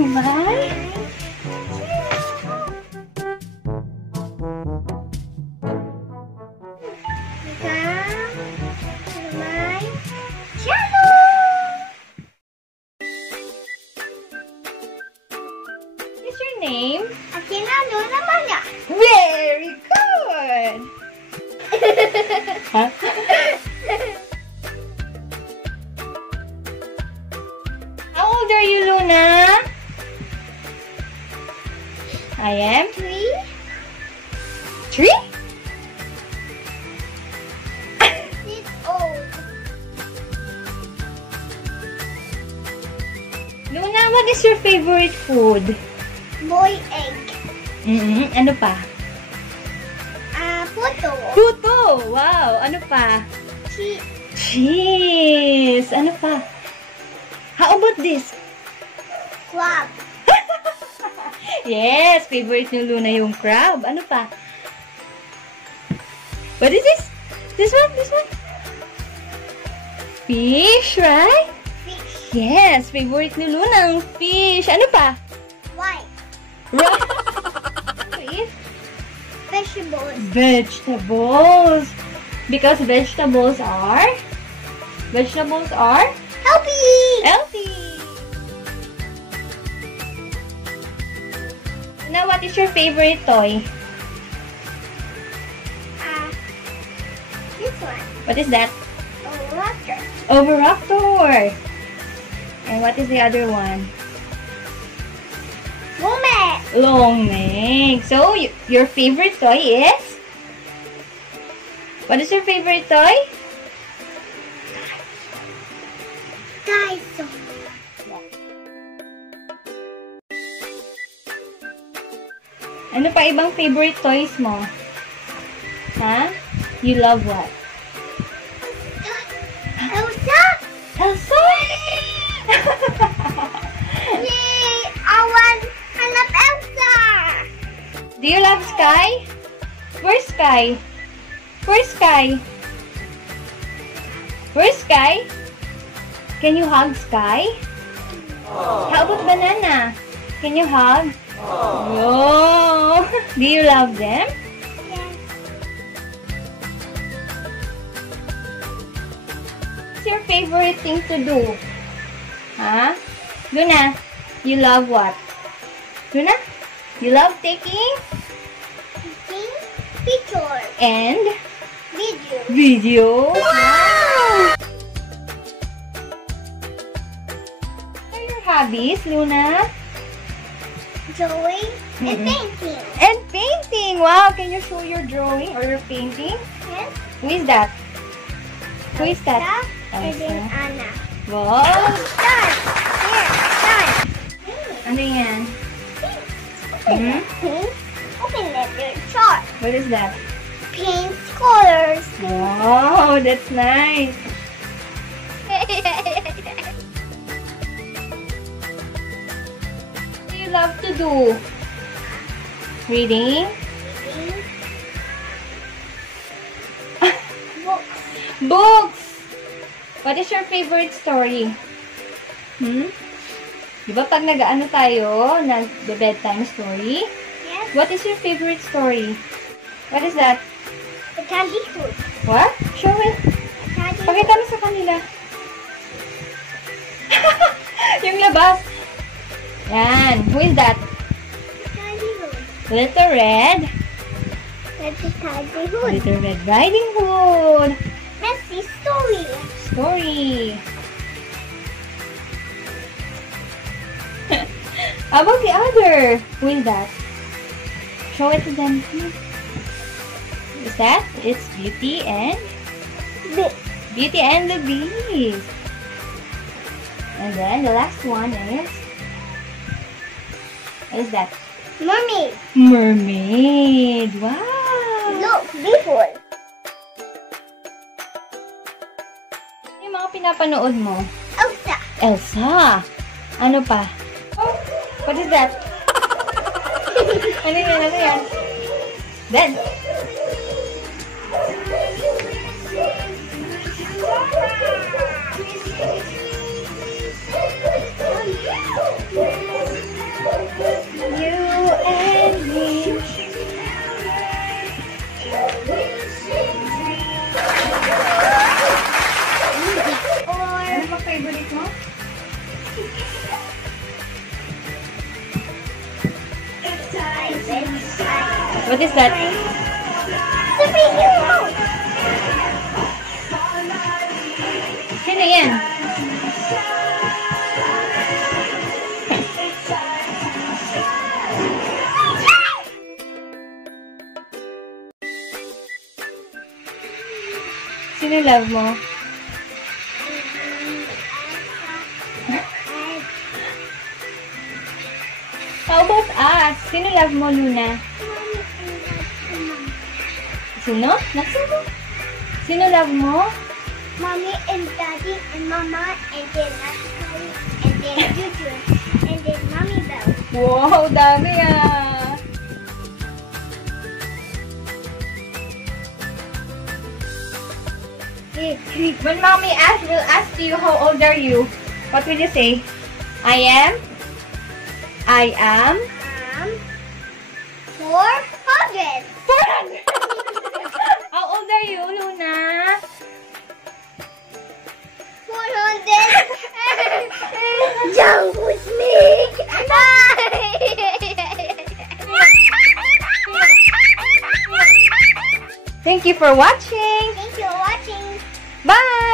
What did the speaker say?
Sumay? What's your name? Athena Luna Maya. Very good! Huh? How old are you, Luna? I am 3. 3? 6 old. Luna, what is your favorite food? Boy egg. Ano pa? Photo. Puto! Wow! Ano pa? Cheese. Cheese! Ano pa? How about this? Crab. Yes! Favorite ni Luna yung crab. Ano pa? What is this? This one? This one? Fish, right? Fish. Yes! Favorite ni Luna ang fish. Ano pa? White. Right? Fish? Vegetables. Vegetables. Because vegetables are Healthy. healthy. Now, what is your favorite toy? This one. What is that? Raptor. Oviraptor. And what is the other one? Woman. Long neck. So, your favorite toy is? What is your favorite toy? Dinosaur. Ano pa ibang favorite toys mo? Ha? You love what? Elsa. Elsa! Yay! I want Elsa. Do you love Sky? Where's Sky? Where's Sky? Where's Sky? Can you hug Sky? How about Banana? Can you hug? No. Do you love them? Yes. What's your favorite thing to do? Huh? Luna, you love what? Luna, you love taking Picture. and Video. video. Wow! What are your hobbies, Luna? Drawing and painting. And painting. Wow, can you show your drawing or your painting? Yes. Who is that? Who is that? And then Elsa. Anna. Wow. Done. Here. Done. Ano yan? Open it. Open it. It's short. What is that? Paint colors. Wow, that's nice. What do you love to do? Reading? Books. Books! What is your favorite story? Di ba pag nag-ano tayo, nag-bedtime story? Yes. What is your favorite story? What is that? The candy food. What? Show it. Candy Pakita mo sa kanila. Yung labas. Yan. Who is that? Candy food. Little Red. That's the candy food. Little Red Riding Hood. Messy story. Story. How about the other? Who is that? Show it to them. Is that? It's Beauty and the Beast. And then the last one is what is that? Mermaid. Mermaid. Wow. Look, beautiful. Ano yung mga pinapanood mo? Elsa. Elsa. Ano pa? What is that? Ano yan? Ano yan? Then, What is that? Superhero! Sino yan? Sino love mo? How about us? Sino love mo, Luna? Sino? Nagsino? Sino love mo? Mommy and Daddy and Mama and then Ashley and then Juju and then Mommy Bell. Wow, dami ah! When Mommy will ask you how old are you, what will you say? I am 400. 400! How old are you, Luna? 400. Jungle snake. Thank you for watching. Thank you for watching. Bye!